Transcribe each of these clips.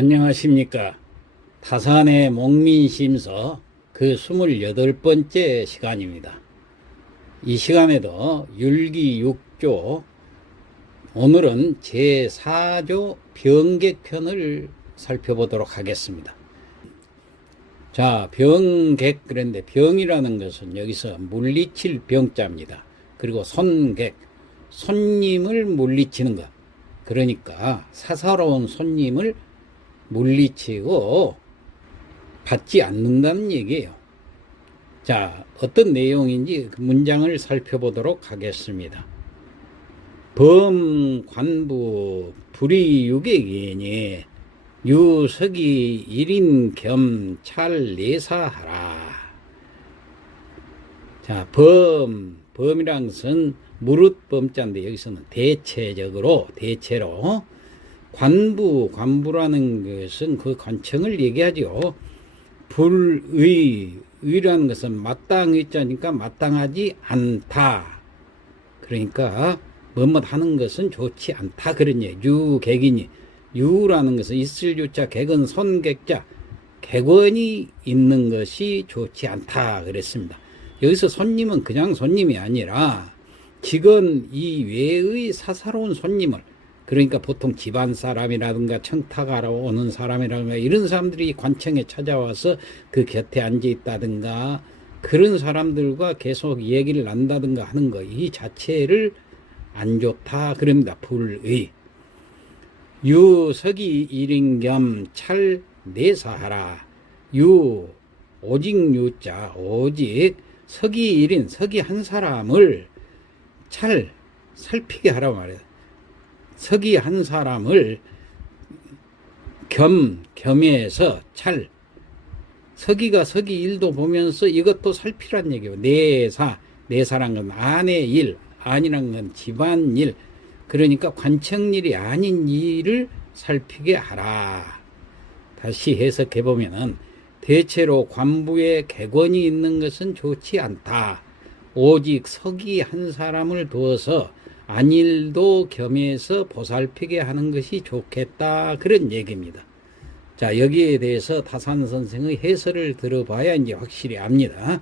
안녕하십니까. 타산의 목민심서 그 28번째 시간입니다. 이 시간에도 율기 6조, 오늘은 제4조 병객편을 살펴보도록 하겠습니다. 자, 병객, 그런데 병이라는 것은 여기서 물리칠 병자입니다. 그리고 손객, 손님을 물리치는 것. 그러니까 사사로운 손님을 물리치고 받지 않는다는 얘기예요. 자, 어떤 내용인지 그 문장을 살펴보도록 하겠습니다. 범관부 불이유객이니 유석이 일인 겸 찰내사하라. 자, 범, 범이란 것은 무릇 범자인데 여기서는 대체적으로, 대체로 관부, 관부라는 것은 그 관청을 얘기하죠. 불의, 의라는 것은 마땅의 자니까 마땅하지 않다. 그러니까 뭐뭐 하는 것은 좋지 않다 그런 얘기. 유객이니 유라는 것은 있을 유자 객은 손객자 객원이 있는 것이 좋지 않다 그랬습니다. 여기서 손님은 그냥 손님이 아니라 직원 이외의 사사로운 손님을 그러니까 보통 집안 사람이라든가 청탁하러 오는 사람이라든가 이런 사람들이 관청에 찾아와서 그 곁에 앉아 있다든가 그런 사람들과 계속 얘기를 난다든가 하는 거 이 자체를 안 좋다 그럽니다. 불의 유석이 일인 겸 찰 내사하라 유 오직 유자 오직 석이 일인 석이 한 사람을 잘 살피게 하라 말이야. 석이 한 사람을 겸 겸해서 찰 서기가 서기 일도 보면서 이것도 살피란 얘기예요. 내사 내사란 건 아내 일 아니란 건 집안 일 그러니까 관청일이 아닌 일을 살피게 하라. 다시 해석해 보면은 대체로 관부에 객원이 있는 것은 좋지 않다. 오직 서기 한 사람을 두어서 안일도 겸해서 보살피게 하는 것이 좋겠다. 그런 얘기입니다. 자, 여기에 대해서 타산 선생의 해설을 들어봐야 이제 확실히 압니다.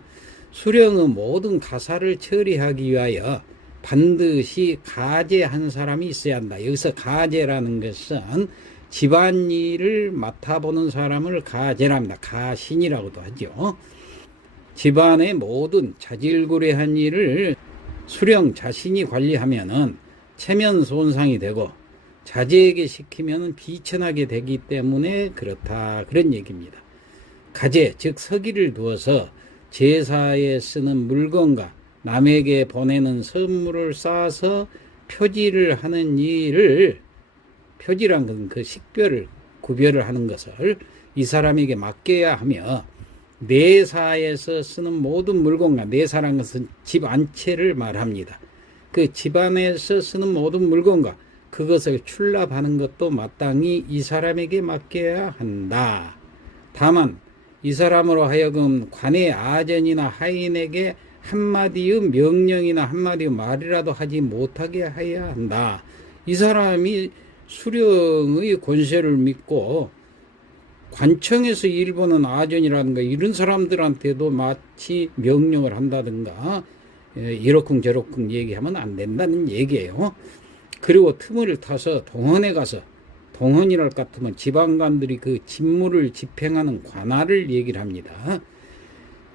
수령의 모든 가사를 처리하기 위하여 반드시 가제 한 사람이 있어야 한다. 여기서 가제라는 것은 집안일을 맡아보는 사람을 가제랍니다. 가신이라고도 하죠. 집안의 모든 자질구레한 일을 수령 자신이 관리하면은 체면 손상이 되고 자제에게 시키면 비천하게 되기 때문에 그렇다 그런 얘기입니다. 가제 즉 서기를 두어서 제사에 쓰는 물건과 남에게 보내는 선물을 쌓아서 표지를 하는 일을 표지란 건 그 식별을 구별을 하는 것을 이 사람에게 맡겨야 하며 내사에서 쓰는 모든 물건과 내사란 것은 집 안채를 말합니다. 그 집안에서 쓰는 모든 물건과 그것을 출납하는 것도 마땅히 이 사람에게 맡겨야 한다. 다만 이 사람으로 하여금 관의 아전이나 하인에게 한마디의 명령이나 한마디의 말이라도 하지 못하게 해야 한다. 이 사람이 수령의 권세를 믿고 관청에서 일보는 아전이라든가 이런 사람들한테도 마치 명령을 한다든가 예, 이러쿵 저러쿵 얘기하면 안 된다는 얘기예요. 그리고 틈을 타서 동원에 가서 동원이랄 같으면 지방관들이 그 직무를 집행하는 관할을 얘기를 합니다.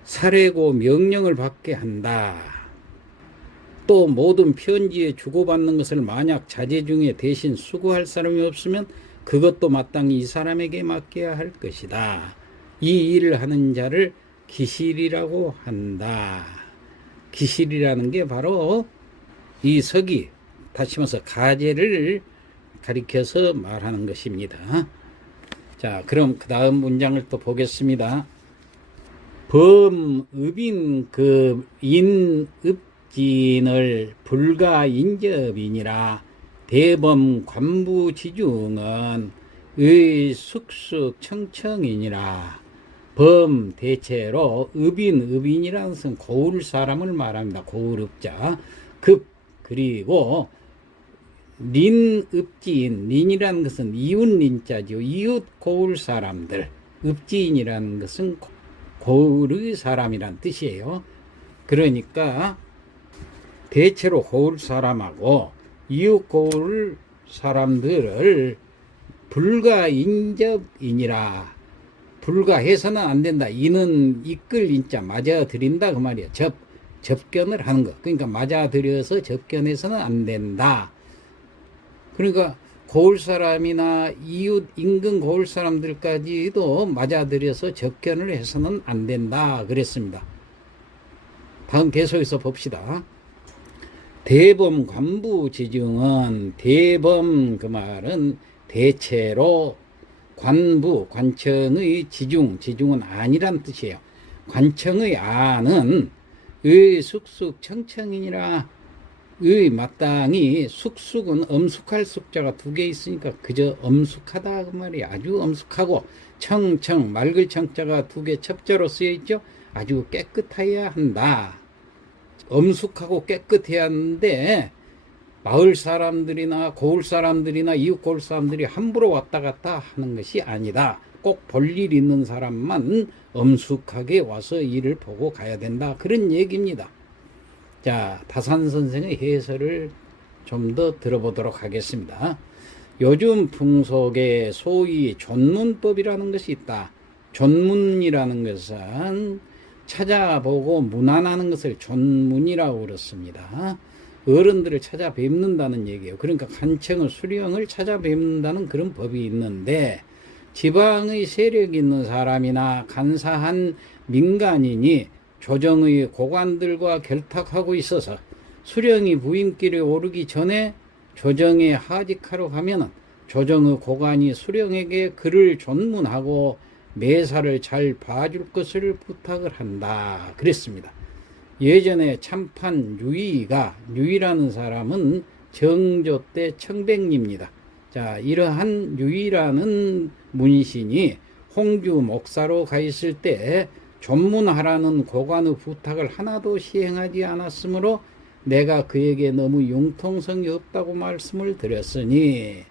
사례고 명령을 받게 한다. 또 모든 편지에 주고받는 것을 만약 자제 중에 대신 수고할 사람이 없으면 그것도 마땅히 이 사람에게 맡겨야 할 것이다. 이 일을 하는 자를 기실이라고 한다. 기실이라는 게 바로 이 석이 다시 말해서 가제를 가리켜서 말하는 것입니다. 자, 그럼 그 다음 문장을 또 보겠습니다. 범읍인 그 인읍진을 불가인접이니라 대범 관부 지중은 의 숙숙 청청이니라 범 대체로 읍인 읍인이라는 것은 고을 사람을 말합니다. 고을읍자 급 그리고 린읍지인 린이라는 것은 이웃 린자죠. 이웃 고을 사람들. 읍지인이라는 것은 고- 고을의 사람이란 뜻이에요. 그러니까 대체로 고을 사람하고 이웃 고을 사람들을 불가 인접인이라 불가 해서는 안 된다. 이는 이끌 인자 맞아 들인다 그 말이야. 접 접견을 하는 거. 그러니까 맞아 들여서 접견해서는 안 된다. 그러니까 고을 사람이나 이웃 인근 고을 사람들까지도 맞아 들여서 접견을 해서는 안 된다. 그랬습니다. 다음 계속해서 봅시다. 대범 관부 지중은 대범 그 말은 대체로 관부 관청의 지중 지중은 안이란 뜻이에요. 관청의 안은 의 숙숙 청청이니라 의 마땅히 숙숙은 엄숙할 숙자가 두 개 있으니까 그저 엄숙하다 그 말이 아주 엄숙하고 청청 맑을 청자가 두 개 첩자로 쓰여 있죠. 아주 깨끗해야 한다. 엄숙하고 깨끗해야 하는데 마을 사람들이나 고을 사람들이나 이웃 고을 사람들이 함부로 왔다 갔다 하는 것이 아니다. 꼭 볼 일 있는 사람만 엄숙하게 와서 일을 보고 가야 된다. 그런 얘기입니다. 자, 다산 선생의 해설을 좀 더 들어보도록 하겠습니다. 요즘 풍속에 소위 존문법이라는 것이 있다. 존문이라는 것은 찾아보고 문안하는 것을 존문이라고 그렇습니다. 어른들을 찾아뵙는다는 얘기예요. 그러니까 간청을 수령을 찾아뵙는다는 그런 법이 있는데 지방의 세력 있는 사람이나 간사한 민간인이 조정의 고관들과 결탁하고 있어서 수령이 부임길에 오르기 전에 조정에 하직하러 가면은 조정의 고관이 수령에게 그를 존문하고 매사를 잘 봐줄 것을 부탁을 한다. 그랬습니다. 예전에 참판 유이가 유이라는 사람은 정조 때 청백리입니다. 자, 이러한 유이라는 문신이 홍주 목사로 가 있을 때 전문하라는 고관의 부탁을 하나도 시행하지 않았으므로 내가 그에게 너무 융통성이 없다고 말씀을 드렸으니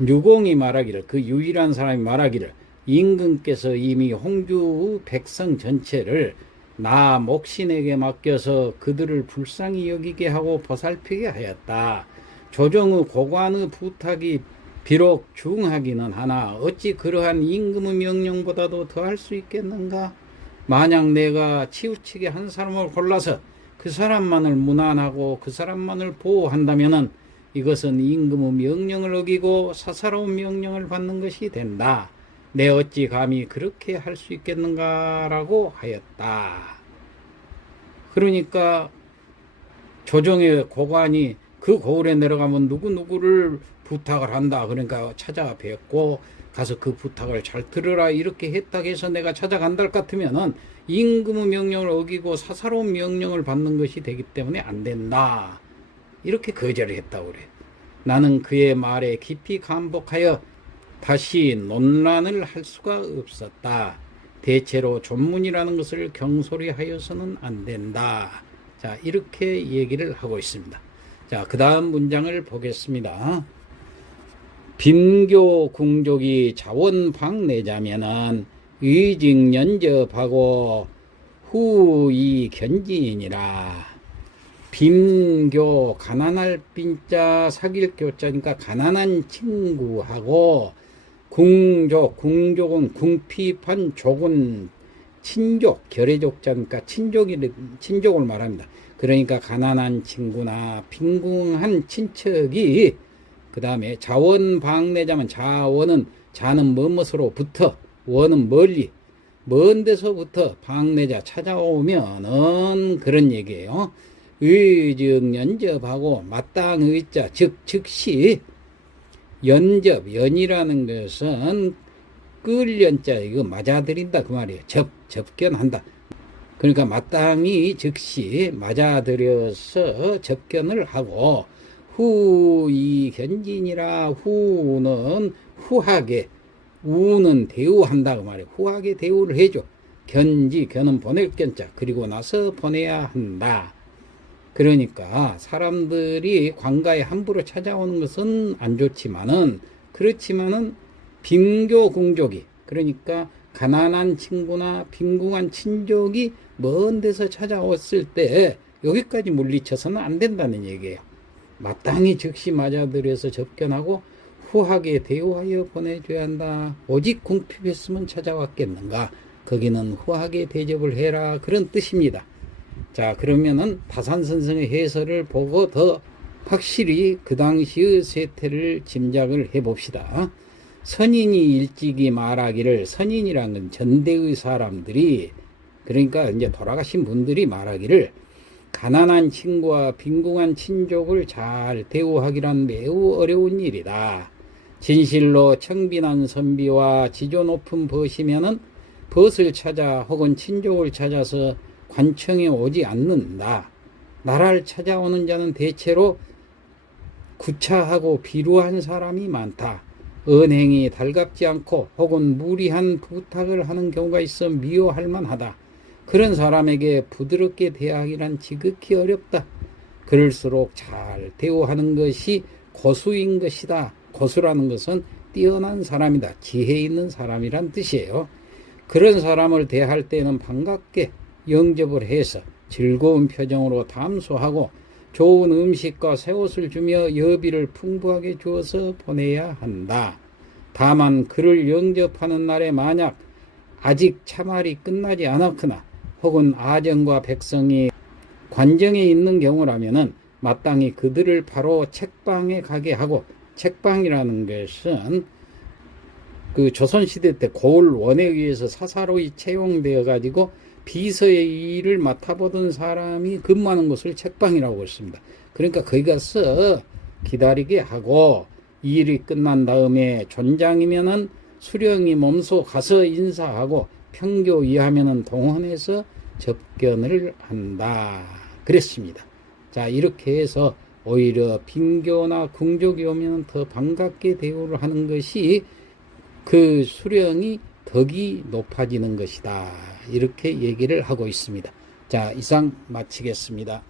유공이 말하기를 그 유일한 사람이 말하기를 임금께서 이미 홍주 백성 전체를 나 목신에게 맡겨서 그들을 불쌍히 여기게 하고 보살피게 하였다. 조정의 고관의 부탁이 비록 중하기는 하나 어찌 그러한 임금의 명령보다도 더할 수 있겠는가? 만약 내가 치우치게 한 사람을 골라서 그 사람만을 무난하고 그 사람만을 보호한다면은 이것은 임금의 명령을 어기고 사사로운 명령을 받는 것이 된다. 내 어찌 감히 그렇게 할 수 있겠는가라고 하였다. 그러니까 조정의 고관이 그 고을에 내려가면 누구누구를 부탁을 한다. 그러니까 찾아뵙고 가서 그 부탁을 잘 들으라 이렇게 했다 해서 내가 찾아간다 할 같으면은 임금의 명령을 어기고 사사로운 명령을 받는 것이 되기 때문에 안 된다. 이렇게 거절을 했다고 그래. 나는 그의 말에 깊이 감복하여 다시 논란을 할 수가 없었다. 대체로 존문이라는 것을 경솔히 하여서는 안 된다. 자, 이렇게 얘기를 하고 있습니다. 자, 그 다음 문장을 보겠습니다. 빈교 궁족이 자원방 내자면은 의직 연접하고 후이 견지이니라. 빈교 가난할 빈자 사귈 교자니까 가난한 친구하고 궁족 궁족은 궁피판 족은 친족 결의족자니까 친족이 친족을 말합니다. 그러니까 가난한 친구나 빈궁한 친척이 그 다음에 자원 방내자면 자원은 자는 뭐뭇으로부터 원은 멀리 먼 데서부터 방내자 찾아오면은 그런 얘기예요. 의즉 연접하고 마땅 의자 즉 즉시 연접 연이라는 것은 끌 연자 이거 맞아들인다 그 말이에요. 접 접견한다. 그러니까 마땅히 즉시 맞아들여서 접견을 하고 후이 견진이라 후는 후하게 우는 대우한다 그 말이에요. 후하게 대우를 해줘. 견지 견은 보낼 견자 그리고 나서 보내야 한다. 그러니까 사람들이 관가에 함부로 찾아오는 것은 안 좋지만은 그렇지만은 빈교 궁족이 그러니까 가난한 친구나 빈궁한 친족이 먼 데서 찾아왔을 때 여기까지 물리쳐서는 안 된다는 얘기예요. 마땅히 즉시 맞아들여서 접견하고 후하게 대우하여 보내줘야 한다. 오직 궁핍했으면 찾아왔겠는가? 거기는 후하게 대접을 해라. 그런 뜻입니다. 자, 그러면은 다산 선생의 해설을 보고 더 확실히 그 당시의 세태를 짐작을 해 봅시다. 선인이 일찍이 말하기를 선인이란 건 전대의 사람들이 그러니까 이제 돌아가신 분들이 말하기를 가난한 친구와 빈궁한 친족을 잘 대우하기란 매우 어려운 일이다. 진실로 청빈한 선비와 지조 높은 벗이면은 벗을 찾아 혹은 친족을 찾아서 관청에 오지 않는다. 나라를 찾아오는 자는 대체로 구차하고 비루한 사람이 많다. 은행이 달갑지 않고 혹은 무리한 부탁을 하는 경우가 있어 미워할 만하다. 그런 사람에게 부드럽게 대하기란 지극히 어렵다. 그럴수록 잘 대우하는 것이 고수인 것이다. 고수라는 것은 뛰어난 사람이다. 지혜 있는 사람이란 뜻이에요. 그런 사람을 대할 때는 반갑게 영접을 해서 즐거운 표정으로 담소하고 좋은 음식과 새 옷을 주며 여비를 풍부하게 주어서 보내야 한다. 다만 그를 영접하는 날에 만약 아직 참말이 끝나지 않았거나 혹은 아정과 백성이 관정에 있는 경우라면은 마땅히 그들을 바로 책방에 가게 하고 책방이라는 것은 그 조선시대 때 고을 원에 의해서 사사로이 채용되어 가지고 비서의 일을 맡아보던 사람이 근무하는 곳을 책방이라고 했습니다. 그러니까 거기 가서 기다리게 하고 일이 끝난 다음에 존장이면은 수령이 몸소 가서 인사하고 평교 이하면은 동원해서 접견을 한다. 그랬습니다. 자, 이렇게 해서 오히려 빈교나 궁족이 오면 더 반갑게 대우를 하는 것이 그 수령이 덕이 높아지는 것이다. 이렇게 얘기를 하고 있습니다. 자, 이상 마치겠습니다.